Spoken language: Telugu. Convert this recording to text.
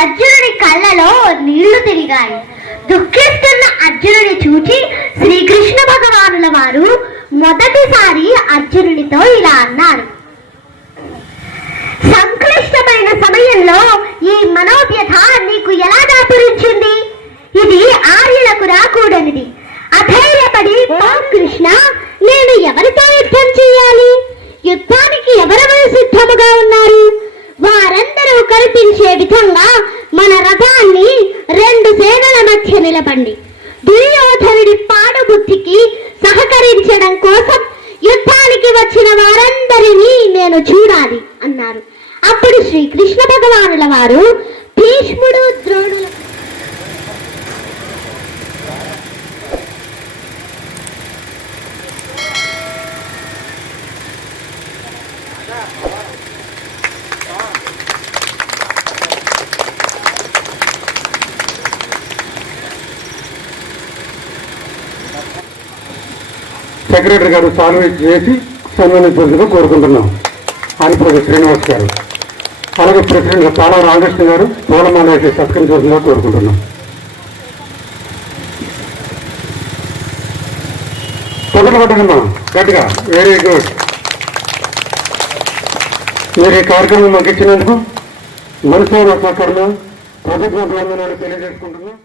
అర్జునుడి కళ్ళలో నీళ్లు తిరిగాయి. దుఃఖిస్తున్న అర్జునుడి చూచి శ్రీకృష్ణ భగవానుల వారు మొదటిసారి అర్జునుడితో ఇలా అన్నారు: సంక్లిష్టమైన సమయంలో ఈ మనోవ్యథ నీకు ఎలా దాపురించింది? ఇది ఆర్యులకు రాకూడనిది. అధైర్యపడి కృష్ణ, నేను ఎవరితో యుద్ధం చేయాలి? యుద్ధానికి ఎవరెవరు సిద్ధముగా ఉన్నారు? వారందరూ కనిపించే విధంగా మన రథాన్ని రెండు సేనల మధ్య నిలబండి. దుర్యోధనుడి పాడుబుద్ధికి సహకరించడం కోసం యుద్ధానికి వచ్చిన వారందరినీ నేను చూడాలి అన్నారు. అప్పుడు శ్రీకృష్ణ భగవానుల వారు భీష్ముడు, ద్రోణులు సెక్రటరీ గారు సాల్వ్ చేసి సన్మానించవలసిందిగా కోరుకుంటున్నాం. ఆంధ్రప్రదేశ్ శ్రీనివాస్ గారు, అలాగే ప్రెసిడెంట్ తాళా రామకృష్ణ గారు పూలమాల వేసి సత్కరించవలసిందిగా కోరుకుంటున్నాం. పొగలు పట్టడమ్మా గట్టిగా. Very good. మీరు ఈ కార్యక్రమం మాకు ఇచ్చినందుకు మనసు సహకారంలో ప్రభుత్వ గవర్నమెంట్ తెలియజేసుకుంటున్నాం.